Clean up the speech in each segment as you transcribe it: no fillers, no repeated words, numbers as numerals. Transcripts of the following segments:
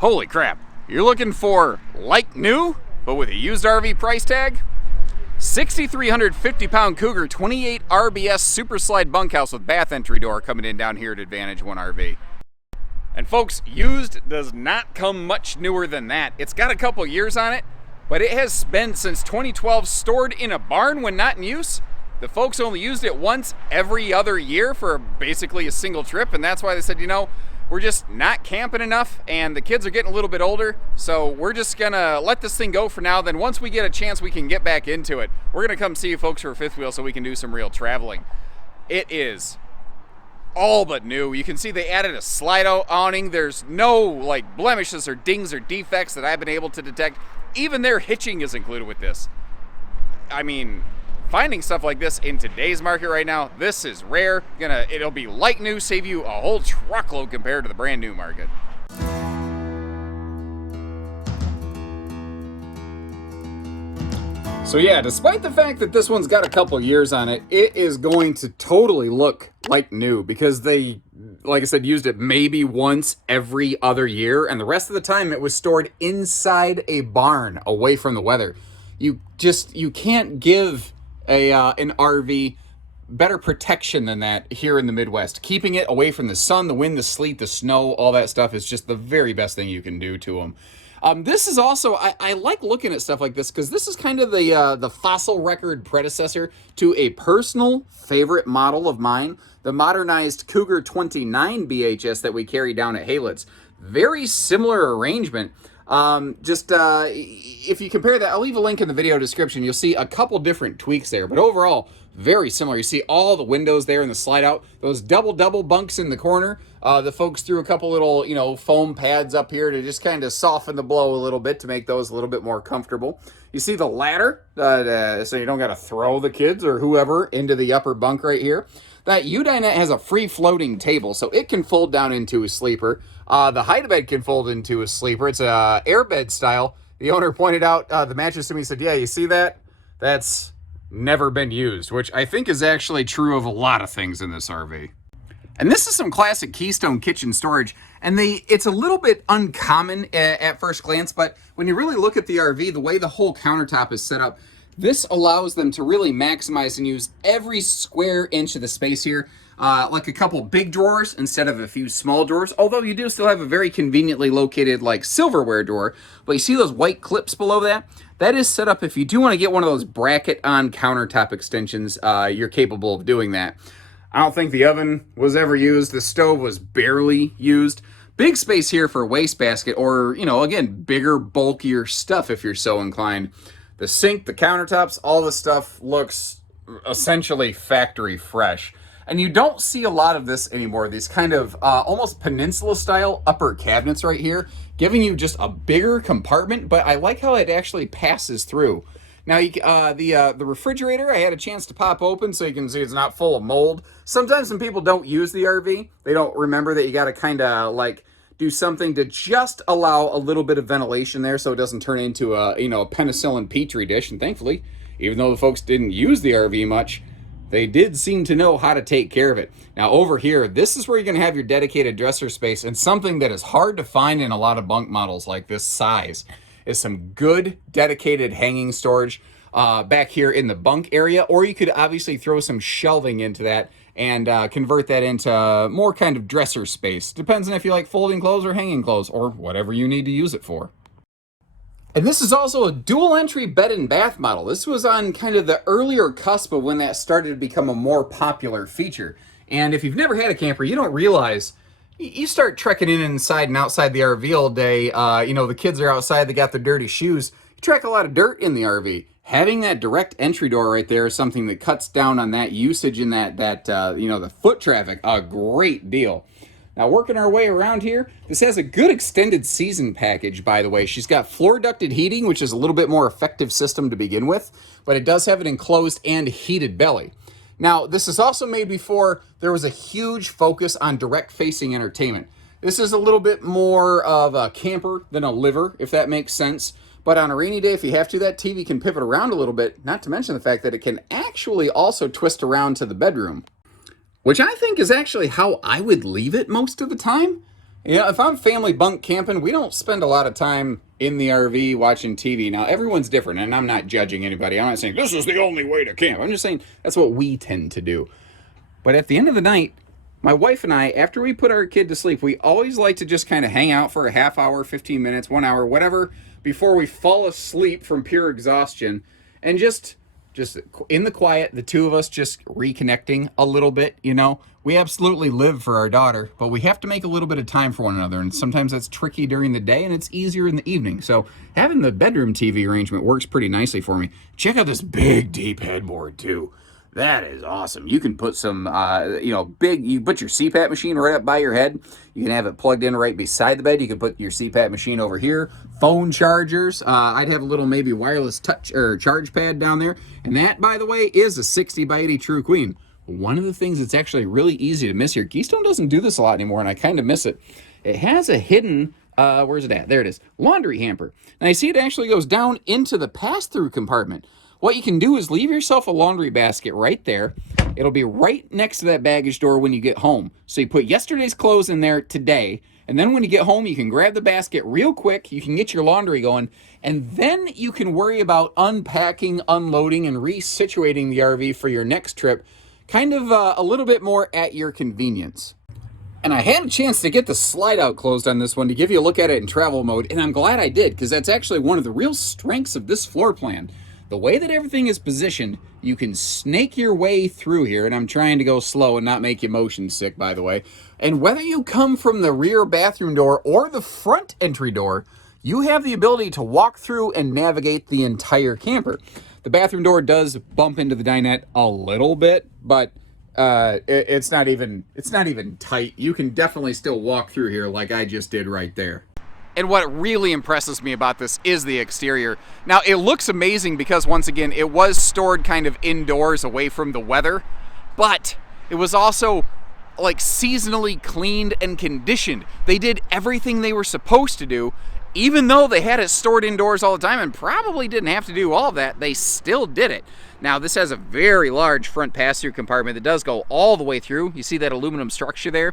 Holy crap, you're looking for like new, but with a used RV price tag? 6,350 pound Cougar 28RBS Super Slide Bunkhouse with bath entry door coming in down here at Advantage One RV. And folks, used does not come much newer than that. It's got a couple years on it, but it has been since 2012 stored in a barn when not in use. The folks only used it once every other year for basically a single trip, and that's why they said, you know, we're just not camping enough, and the kids are getting a little bit older, so we're just gonna let this thing go for now. Then once we get a chance, we can get back into it. We're gonna come see you folks for a fifth wheel so we can do some real traveling. It is all but new. You can see they added a slide-out awning. There's no like blemishes or dings or defects that I've been able to detect. Even their hitching is included with this. I mean, finding stuff like this in today's market right now, this is rare. It'll be like new, save you a whole truckload compared to the brand new market. So yeah, despite the fact that this one's got a couple years on it, it is going to totally look like new because they, like I said, used it maybe once every other year, and the rest of the time it was stored inside a barn away from the weather. You can't give an RV better protection than that here in the Midwest. Keeping it away from the sun, the wind, the sleet, the snow, all that stuff is just the very best thing you can do to them. This is also, I like looking at stuff like this because this is kind of the fossil record predecessor to a personal favorite model of mine, the modernized Cougar 29BHS that we carry down at Haylett's. Very similar arrangement. If you compare that, I'll leave a link in the video description. You'll see a couple different tweaks there, but overall, very similar. You see all the windows there in the slide out, those double bunks in the corner. The folks threw a couple little, foam pads up here to just kind of soften the blow a little bit to make those a little bit more comfortable. You see the ladder, so you don't got to throw the kids or whoever into the upper bunk right here. That U-dinette has a free floating table, so it can fold down into a sleeper. The hide-a-bed can fold into a sleeper. It's a airbed style. The owner pointed out the mattress to me and said, yeah, you see that? That's never been used, which I think is actually true of a lot of things in this RV. And this is some classic Keystone kitchen storage, and it's a little bit uncommon at first glance, but when you really look at the RV, the way the whole countertop is set up, this allows them to really maximize and use every square inch of the space here. Like a couple big drawers instead of a few small drawers, although you do still have a very conveniently located like silverware drawer. But you see those white clips below that? That is set up if you do want to get one of those bracket on countertop extensions, you're capable of doing that. I don't think the oven was ever used. The stove was barely used. Big space here for a wastebasket or, again, bigger, bulkier stuff if you're so inclined. The sink, the countertops, all the stuff looks essentially factory fresh. And you don't see a lot of this anymore, these kind of almost peninsula-style upper cabinets right here, giving you just a bigger compartment, but I like how it actually passes through. Now, the refrigerator, I had a chance to pop open so you can see it's not full of mold. Sometimes when people don't use the RV, they don't remember that you got to kind of like do something to just allow a little bit of ventilation there so it doesn't turn into a penicillin petri dish. And thankfully, even though the folks didn't use the RV much, they did seem to know how to take care of it. Now over here, this is where you're going to have your dedicated dresser space, and something that is hard to find in a lot of bunk models like this size is some good dedicated hanging storage back here in the bunk area, or you could obviously throw some shelving into that and convert that into more kind of dresser space. Depends on if you like folding clothes or hanging clothes or whatever you need to use it for. And this is also a dual entry bed and bath model. This was on kind of the earlier cusp of when that started to become a more popular feature. And if you've never had a camper, you don't realize you start trekking in inside and outside the RV all day. The kids are outside, they got their dirty shoes. You track a lot of dirt in the RV. Having that direct entry door right there is something that cuts down on that usage and the foot traffic a great deal. Now, working our way around here, this has a good extended season package, by the way. She's got floor ducted heating, which is a little bit more effective system to begin with, but it does have an enclosed and heated belly. Now, this is also made before there was a huge focus on direct-facing entertainment. This is a little bit more of a camper than a liver, if that makes sense. But on a rainy day, if you have to, that TV can pivot around a little bit, not to mention the fact that it can actually also twist around to the bedroom, which I think is actually how I would leave it most of the time. Yeah, if I'm family bunk camping, we don't spend a lot of time in the RV watching TV. Now, everyone's different, and I'm not judging anybody. I'm not saying this is the only way to camp. I'm just saying that's what we tend to do. But at the end of the night, my wife and I, after we put our kid to sleep, we always like to just kind of hang out for a half hour, 15 minutes, 1 hour, whatever, before we fall asleep from pure exhaustion, and just in the quiet, the two of us just reconnecting a little bit, you know. We absolutely live for our daughter, but we have to make a little bit of time for one another, and sometimes that's tricky during the day and it's easier in the evening. So having the bedroom TV arrangement works pretty nicely for me. Check out this big, deep headboard too. That is awesome. You can put some, you put your CPAP machine right up by your head. You can have it plugged in right beside the bed. You can put your CPAP machine over here. Phone chargers. I'd have a little maybe wireless touch or charge pad down there. And that, by the way, is a 60 by 80 True Queen. One of the things that's actually really easy to miss here, Keystone doesn't do this a lot anymore, and I kind of miss it. It has a hidden, where's it at? There it is, laundry hamper. Now you see it actually goes down into the pass-through compartment. What you can do is leave yourself a laundry basket right there. It'll be right next to that baggage door when you get home. So you put yesterday's clothes in there today, and then when you get home, you can grab the basket real quick, you can get your laundry going, and then you can worry about unpacking, unloading, and resituating the RV for your next trip, kind of a little bit more at your convenience. And I had a chance to get the slide out closed on this one to give you a look at it in travel mode, and I'm glad I did, because that's actually one of the real strengths of this floor plan. The way that everything is positioned, you can snake your way through here, and I'm trying to go slow and not make you motion sick, by the way. And whether you come from the rear bathroom door or the front entry door, you have the ability to walk through and navigate the entire camper. The bathroom door does bump into the dinette a little bit, but it's not even tight. You can definitely still walk through here like I just did right there. And what really impresses me about this is the exterior. Now, it looks amazing because, once again, it was stored kind of indoors away from the weather, but it was also like seasonally cleaned and conditioned. They did everything they were supposed to do, even though they had it stored indoors all the time and probably didn't have to do all of that. They still did it. Now, this has a very large front pass-through compartment that does go all the way through. You see that aluminum structure there?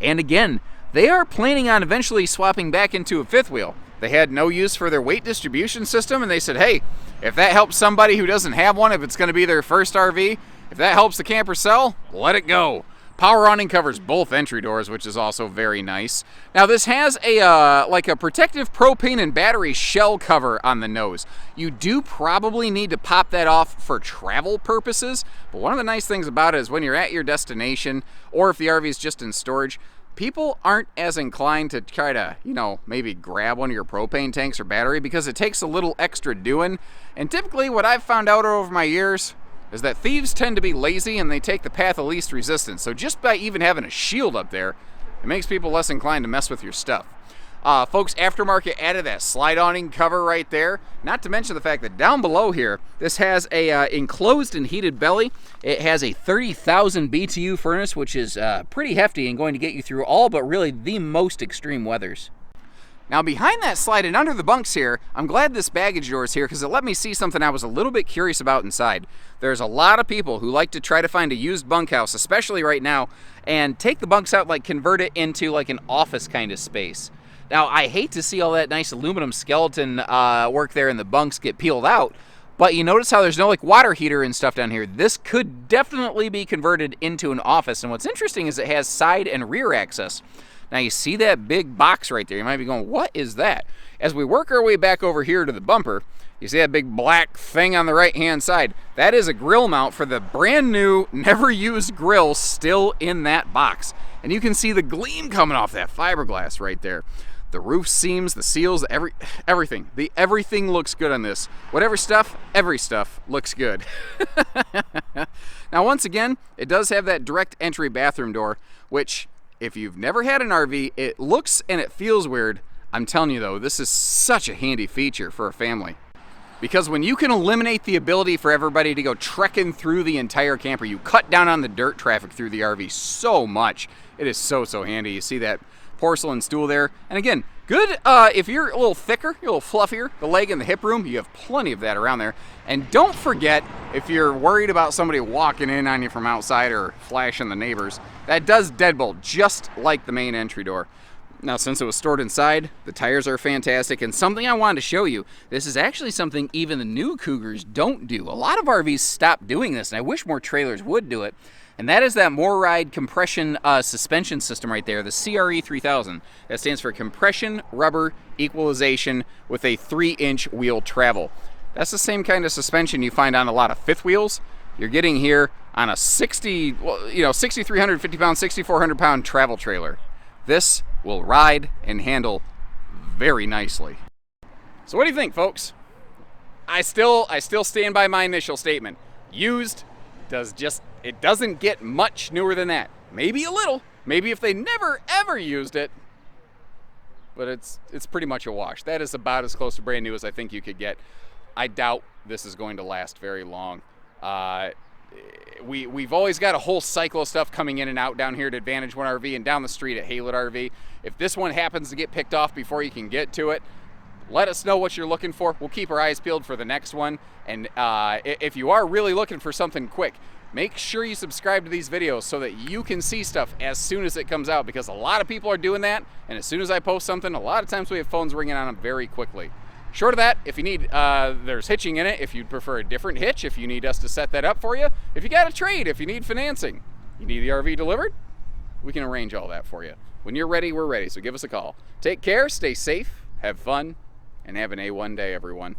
And again, they are planning on eventually swapping back into a fifth wheel. They had no use for their weight distribution system, and they said, hey, if that helps somebody who doesn't have one, if it's going to be their first RV, if that helps the camper sell, let it go. Power awning covers both entry doors, which is also very nice. Now, this has a protective propane and battery shell cover on the nose. You do probably need to pop that off for travel purposes, but one of the nice things about it is when you're at your destination, or if the RV is just in storage, people aren't as inclined to try to, maybe grab one of your propane tanks or battery because it takes a little extra doing. And typically what I've found out over my years is that thieves tend to be lazy and they take the path of least resistance. So just by even having a shield up there, it makes people less inclined to mess with your stuff. Folks, Aftermarket added that slide awning cover right there. Not to mention the fact that down below here, this has a enclosed and heated belly. It has a 30,000 BTU furnace, which is pretty hefty and going to get you through all but really the most extreme weathers. Now behind that slide and under the bunks here, I'm glad this baggage door is here because it let me see something I was a little bit curious about inside. There's a lot of people who like to try to find a used bunkhouse, especially right now, and take the bunks out, like convert it into like an office kind of space. Now, I hate to see all that nice aluminum skeleton work there in the bunks get peeled out, but you notice how there's no like water heater and stuff down here. This could definitely be converted into an office, and what's interesting is it has side and rear access. Now, you see that big box right there. You might be going, what is that? As we work our way back over here to the bumper, you see that big black thing on the right-hand side? That is a grill mount for the brand new, never used grill still in that box. And you can see the gleam coming off that fiberglass right there. The roof seams, the seals, everything. Everything looks good on this. Whatever stuff, every stuff looks good. Now, once again, it does have that direct entry bathroom door, which, if you've never had an RV, it looks and it feels weird. I'm telling you though, this is such a handy feature for a family. Because when you can eliminate the ability for everybody to go trekking through the entire camper, you cut down on the dirt traffic through the RV so much. It is so handy. You see that porcelain stool there. And again, good if you're a little thicker, you're a little fluffier, the leg and the hip room, you have plenty of that around there. And don't forget, if you're worried about somebody walking in on you from outside or flashing the neighbors, that does deadbolt just like the main entry door. Now, since it was stored inside, the tires are fantastic, and something I wanted to show you, this is actually something even the new Cougars don't do. A lot of RVs stopped doing this, and I wish more trailers would do it, and that is that MORryde compression suspension system right there, the CRE 3000. That stands for Compression Rubber Equalization with a 3-inch wheel travel. That's the same kind of suspension you find on a lot of fifth wheels. You're getting here on a 6,350 pound, 6,400 pound travel trailer. This will ride and handle very nicely. So what do you think, folks? I still stand by my initial statement. Used it doesn't get much newer than that. Maybe a little. Maybe if they never ever used it. But it's pretty much a wash. That is about as close to brand new as I think you could get. I doubt this is going to last very long. We've always got a whole cycle of stuff coming in and out down here at Advantage One RV and down the street at Haylett RV. If this one happens to get picked off before you can get to it, let us know what you're looking for. We'll keep our eyes peeled for the next one. And if you are really looking for something quick, make sure you subscribe to these videos so that you can see stuff as soon as it comes out, because a lot of people are doing that. And as soon as I post something, a lot of times we have phones ringing on them very quickly. Short of that, if you need, there's hitching in it. If you'd prefer a different hitch, if you need us to set that up for you, if you got a trade, if you need financing, you need the RV delivered, we can arrange all that for you. When you're ready, we're ready, so give us a call. Take care, stay safe, have fun, and have an A1 day, everyone.